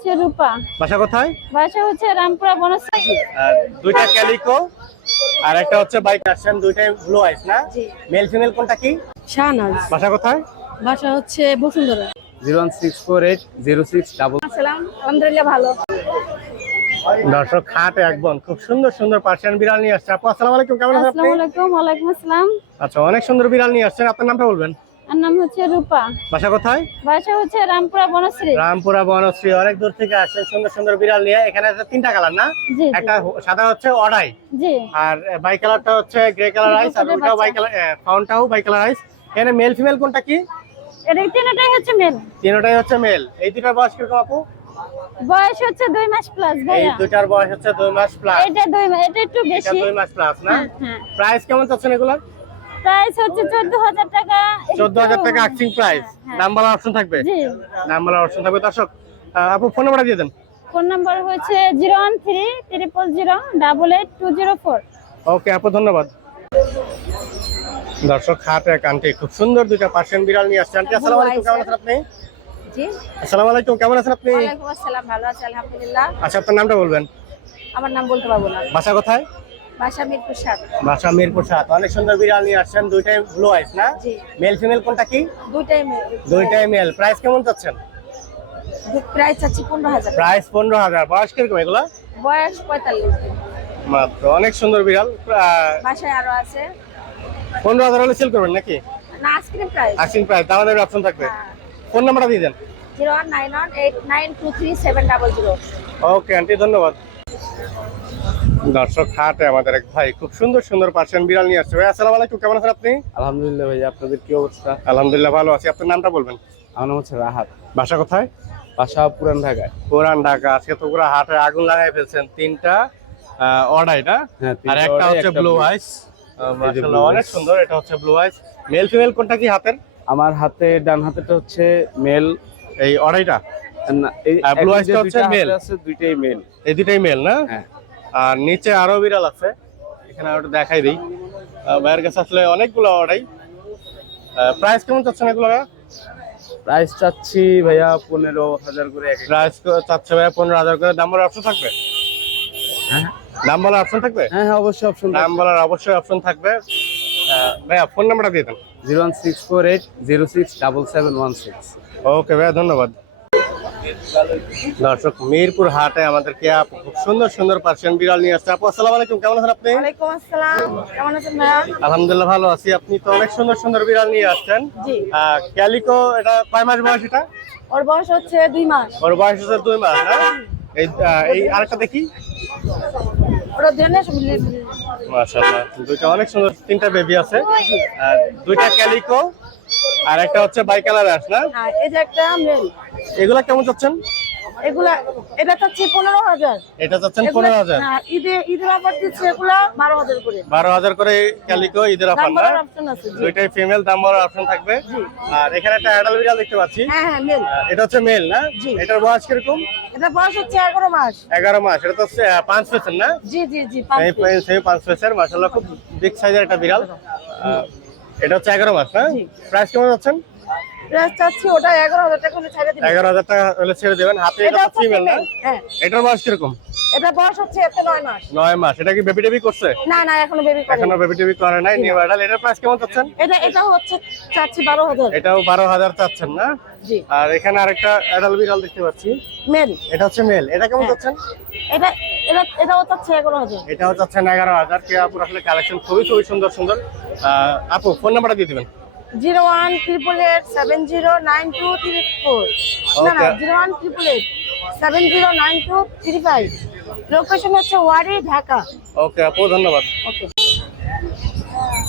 হচ্ছে রূপা। বাসা কোথায়? বাসা হচ্ছে রামপুরা আর দুইটা ক্যালিকো আর একটা হচ্ছে বাইক আসছেন দুইটাই ব্লু আইস না? মেল ফিমেল কোনটা কি? শাহনাজ। বাসা কোথায়? বাসা হচ্ছে Bashundhara. Zero one six four eight zero six double. আসসালাম আলহামদুলিল্লাহ ভালো। দর্শক খুব সুন্দর সুন্দর পার্সিয়ান বিড়াল নিয়ে আসছে। আপু আসসালামু আলাইকুম কেমন আছেন আপনি? আসসালামু আলাইকুম ওয়ালাইকুম আসসালাম। আচ্ছা অনেক সুন্দর বিড়াল নিয়ে আসছেন। আপনার নামটা বলবেন? আর নাম হচ্ছে রূপা। বাসা কোথায়? বাসা হচ্ছে রামপুরা বনশ্রী। রামপুরা বনশ্রী অনেক দূর থেকে আসছেন সুন্দর সুন্দর বিড়াল নিয়ে। এখানে আছে তিনটা কালার না? একটা সাদা হচ্ছে অডাই। জি। আর বাই কালারটা হচ্ছে গ্রে কালার আইস আর ওটাও by colour by colour ice. এখানে মেল ফিমেল কোনটা কি? এটা তিনটাই হচ্ছে মেল। তিনটাই হচ্ছে মেল। এই দুটার বয়স কীরকম আপু? বয়স হচ্ছে দুই মাস প্লাস এই দুটার বয়স হচ্ছে দুই মাস প্লাস এটা দুই মাস এটা একটু এটা বেশি। দুই মাস প্লাস না? হ্যাঁ, হ্যাঁ। প্রাইস কেমন চাচ্ছেন এগুলো প্রাইস হচ্ছে চোদ্দ হাজার টাকা চোদ্দ হাজার টাকা আক্সিং প্রাইস হ্যাঁ। নাম অপশন থাকবে? জি। নাম বলার অপশন থাকবে। দর্শক আপু ফোন নাম্বারটা দিয়ে দেন। ফোন নাম্বার হচ্ছে zero one three triple zero double eight two zero four okay আপু ধন্যবাদ। দর্শক খাট এক আন্টি খুব সুন্দর দুইটা পার্সিয়ান বিড়াল নিয়ে আসছে। আন্টি আসসালামু আলাইকুম কেমন আছেন আপনি? জি। আসসালামু আলাইকুম কেমন আছেন আপনি? ওয়ালাইকুম আসসালাম ভালো আছি আলহামদুলিল্লাহ। আচ্ছা আপনার নামটা বলবেন? আমার নাম বলতে পারব না। বাসা কোথায়? বাসা মিরপুর সাত। বাসা মিরপুর সাত। অনেক সুন্দর বিড়াল নিয়ে আসছেন দুইটাই ব্লু আইস না? মেল ফিমেল কোনটা কি? দুইটাই মেয়ে। দুইটাই। মেল প্রাইস কেমন চাচ্ছেন? প্রাইস আছে পনেরো হাজার। প্রাইস পনেরো হাজার। বয়স কীরকম এগুলা? বয়স পঁয়তাল্লিশ মাত্র। অনেক সুন্দর বিড়াল। বাসায় আরও আছে। পনেরো হাজার হলে সেল করবেন নাকি? না আইসক্রিম প্রাইস আশিন প্রাইস দামাদের অপশন থাকবে। ফোন নাম্বারটা দিয়ে দেন। Zero one nine one eight nine two three seven double zero. Okay aunty ধন্যবাদ। দর্শক হাটে আমাদের এক ভাই খুব সুন্দর সুন্দর পার্সিয়ান বিড়াল নিয়ে আসছে। ভাই আসসালামু আলাইকুম কেমন আছেন আপনি? আলহামদুলিল্লাহ ভাই আপনাদের কি অবস্থা? আলহামদুলিল্লাহ ভালো আছি। আপনার নামটা বলবেন? আমার নাম হচ্ছে রাহাত। বাসা কোথায়? বাসা পুরান ঢাকায় পুরান ঢাকা। আজকে তো পুরো হাটে আগুন লাগাই ফেলছেন। তিনটা অর্ডার এটা হ্যাঁ, আর একটা হচ্ছে ব্লু। আইস মাশাআল্লাহ অনেক সুন্দর এটা হচ্ছে ব্লু আইস মেল ফিমেল কোনটা কি হাতের? আমার হাতে ডান হাতেটা হচ্ছে মেল এই অর্ডারটা এই আর blue এখন eyes যে টা হচ্ছে male। আছে দুইটাই মেল এই দুটাই মেল না? হ্যাঁ। আর নিচে আরও বিড়াল আছে। এখানে আর একটু দেখাই দিই। ভাইয়ের কাছে আসলে অনেকগুলো অর্ডাই প্রাইস কেমন চাচ্ছেন এগুলো ভাইয়া? প্রাইস চাচ্ছি ভাইয়া পনেরো হাজার করে। প্রাইস চাচ্ছে ভাইয়া পনেরো হাজার করে। দাম বলার অপশন থাকবে? হ্যাঁ? দাম বলার অপশন থাকবে? হ্যাঁ হ্যাঁ অবশ্যই অপশন দাম বলার অবশ্যই অপশন থাকবে। ভাইয়া ফোন নাম্বারটা দিয়ে দেন। Zero one six four eight zero six double seven one six. Okay ভাইয়া ধন্যবাদ। দর্শক মিরপুর হাটে আমাদের কে আপু খুব সুন্দর সুন্দর পার্সিয়ান বিড়াল নিয়ে আসছে। আপু আসসালামু আলাইকুম কেমন আছেন আপনি? ওয়ালাইকুম আসসালাম কেমন আছেন ভাইয়া? আলহামদুলিল্লাহ ভালো আছি। আপনি তো অনেক সুন্দর সুন্দর বিড়াল নিয়ে আসছেন। জি। ক্যালিকো এটা কয় মাস বয়স এটা? ওর বয়স হচ্ছে দুই মাস। ওর বয়স হচ্ছে দুই মাস না? এই এই আরেকটা দেখি। ওরা মাশাআল্লাহ দুইটা অনেক সুন্দর তিনটা বেবি আছে। আর দুইটা ক্যালিকো আর একটা হচ্ছে বাই কালার আস না? হ্যাঁ এই যে একটা মেল। এগুলা কেমন চাচ্ছেন? এগুলা এটা চাচ্ছি পনেরো হাজার। এটা চাচ্ছেন পনেরো হাজার? হ্যাঁ, ঈদে ঈদের অফার দিচ্ছে এগুলা বারো হাজার করে। বারো হাজার করে ক্যালিকো ঈদের অফার না। দুইটাই ফিমেল দাম বলার অপশন থাকবে। আর এখানে একটা অ্যাডাল বিড়াল দেখতে পাচ্ছি। হ্যাঁ হ্যাঁ মেল। এটা হচ্ছে মেল না। এটার বয়স কীরকম? এটা বয়স হচ্ছে এগারো মাস। এগারো মাস। এটা তো পাঁচ পেসের না? জি জি জি পাঁচ। পেসের মাসাল্লাহ খুব বিগ সাইজের একটা বিড়াল। এটা হচ্ছে এগারো মাস না প্রাইস কেমন যাচ্ছেন? প্রাইস চাচ্ছি ওটা এগারো হাজার টাকা ছেড়ে এগারো হাজার টাকা হলে ছেড়ে দেবেন। হাতে এটা এটা ফিমেল না হ্যাঁ। এটার বয়স কীরকম? এটা বয়স হচ্ছে এতে নয় মাস। নয় মাস। এটা কি বেবি টেবি করছে? না না এখনও বেবি করে এখনও বেবি টেবি করে নাই নিউ অ্যাডাল এটার প্রাইস কেমন চাচ্ছেন? এটা এটা হচ্ছে চাচ্ছি বারো হাজার। এটাও বারো হাজার চাচ্ছেন না? জি। আর এখানে আরেকটা অ্যাডাল বিড়াল দেখতে পাচ্ছি। মেল এটা হচ্ছে মেল এটা কেমন হ্যাঁ। চাচ্ছেন? এটা এটা এটাও চাচ্ছে এগারো হাজার। এটাও চাচ্ছেন এগারো হাজার। কে আপুর আসলে কালেকশন খুবই খুবই সুন্দর সুন্দর। আপু ফোন নাম্বারটা দিয়ে দিবেন। Zero one triple eight seven zero nine two three four. না না zero one triple eight seven zero nine two three five. Location হচ্ছে ওয়ারি ঢাকা। ওকে আপু ধন্যবাদ। ওকে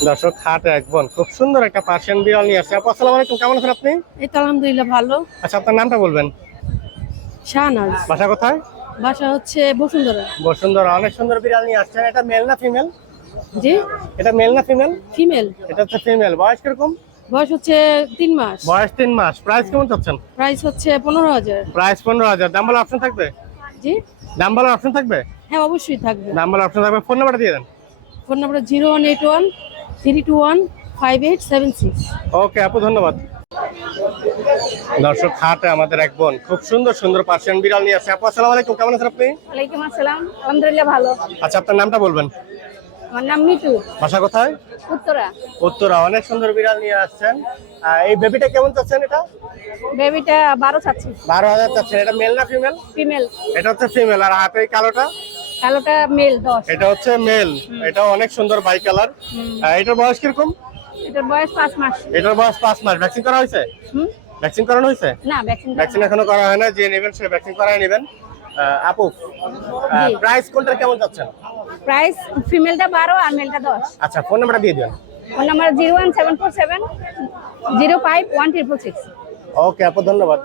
দর্শক হাট একবন খুব সুন্দর একটা পার্সিয়ান বিড়াল নিয়ে আসছে। আপু আসসালামু আলাইকুম কেমন আছেন আপনি? এই তো আলহামদুলিল্লাহ ভালো। আচ্ছা আপনার নামটা বলবেন? শাহনাজ। বাসা কোথায়? বাসা হচ্ছে বসুন্ধরা। বসুন্ধরা। অনেক সুন্দর বিড়াল নিয়ে আসছেন। এটা মেল না ফিমেল জি? এটা মেল না ফিমেল ফিমেল এটা হচ্ছে ফিমেল বয়স কীরকম? বয়স হচ্ছে তিন মাস। বয়স তিন মাস। প্রাইস কেমন চাচ্ছেন? প্রাইস হচ্ছে পনেরো হাজার। প্রাইস পনেরো হাজার। দাম বলার অপশন থাকবে? জি? দাম বলার অপশন থাকবে? হ্যাঁ অবশ্যই থাকবে। দাম বলার অপশন থাকবে। ফোন নাম্বারটা দিয়ে দেন। Phone number zero one eight one three two one five eight seven six okay আপু ধন্যবাদ। দর্শক হাটে আমাদের এক বোন। খুব সুন্দর সুন্দর পার্সিয়ান বিড়াল নিয়ে আসছে। আপু আসসালামু আলাইকুম। কেমন আছেন আপনি? ওয়ালাইকুম আসসালাম। আলহামদুলিল্লাহ ভালো। আচ্ছা আপনার নামটা বলবেন? আমার নাম মিটু বাসা কোথায়? উত্তরা। উত্তরা। অনেক সুন্দর বিড়াল নিয়ে আসছেন। এই বেবিটা কেমন চাচ্ছেন এটা? বেবিটা বারো চাচ্ছি। বারো হাজার চাচ্ছেন। এটা মেল না ফিমেল ফিমেল এটা হচ্ছে ফিমেল আর হাতে এই কালোটা? কালোটা মেল দশ। এটা হচ্ছে মেল এটা অনেক সুন্দর বাই কালার। এটার বয়স কীরকম? এটার বয়স পাঁচ মাস। এটার বয়স পাঁচ মাস। ভ্যাকসিন করা হয়েছে? ভ্যাকসিন করানো হয়েছে? না ভ্যাকসিন এখনও করা হয় না। যে নেবেন সে ভ্যাকসিন করাই নেবেন। আপু প্রাইস কোনটা কেমন যাচ্ছেন প্রাইস ফিমেলটা বারো আর মেলটা দশ। আচ্ছা ফোন নাম্বারটা দিয়ে দিন phone number zero one seven four seven zero five one triple six. Okay আপু ধন্যবাদ।